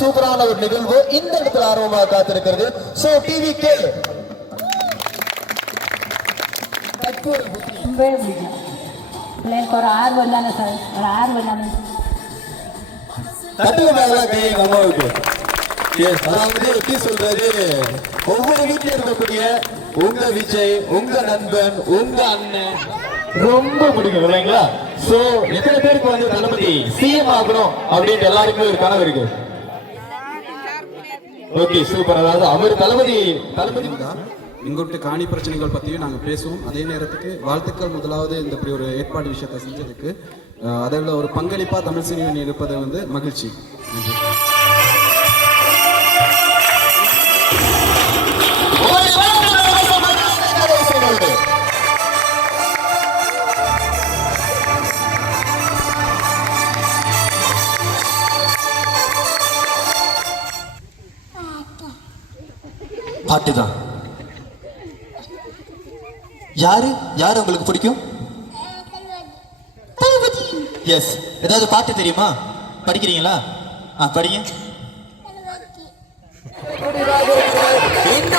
சூப்பரான ஒரு நிகழ்வு இந்த இடத்துல ஆர்வமாக காத்திருக்கிறது. சோ டிவி கே ஒரு ஆர்வம் தானே சார், ஒரு ஆர்வம் தானே. எப்படி சொல்றது, ஒவ்வொரு வீட்டில் இருக்கக்கூடிய உங்க விஜய், உங்க நண்பன், உங்க அண்ணன் ரொம்ப பிடிக்கும் இல்லைங்களா? சோ எத்தனை பேருக்கு வந்து தளபதி சிஎம் ஆகணும் அப்படின்னு எல்லாருக்குமே ஒரு கனவு இருக்கு. Okay super. அதாவது அவர் தளபதி தான். இங்கோட்டு காணி பிரச்சனைகள் பற்றியும் நாங்கள் பேசுவோம். அதே நேரத்துக்கு வாழ்த்துக்கள் முதலாவது இந்த இப்படி ஒரு ஏற்பாடு விஷயத்தை செஞ்சதுக்கு. அதில் ஒரு பங்களிப்பாக தமிழ் சினிமன் இருப்பது வந்து மகிழ்ச்சி. பாட்டு தான். யாரு யாரு உங்களுக்கு பிடிக்கும்? எஸ். ஏதாவது பாட்டு தெரியுமா? படிக்கிறீங்களா? படிங்க. இந்த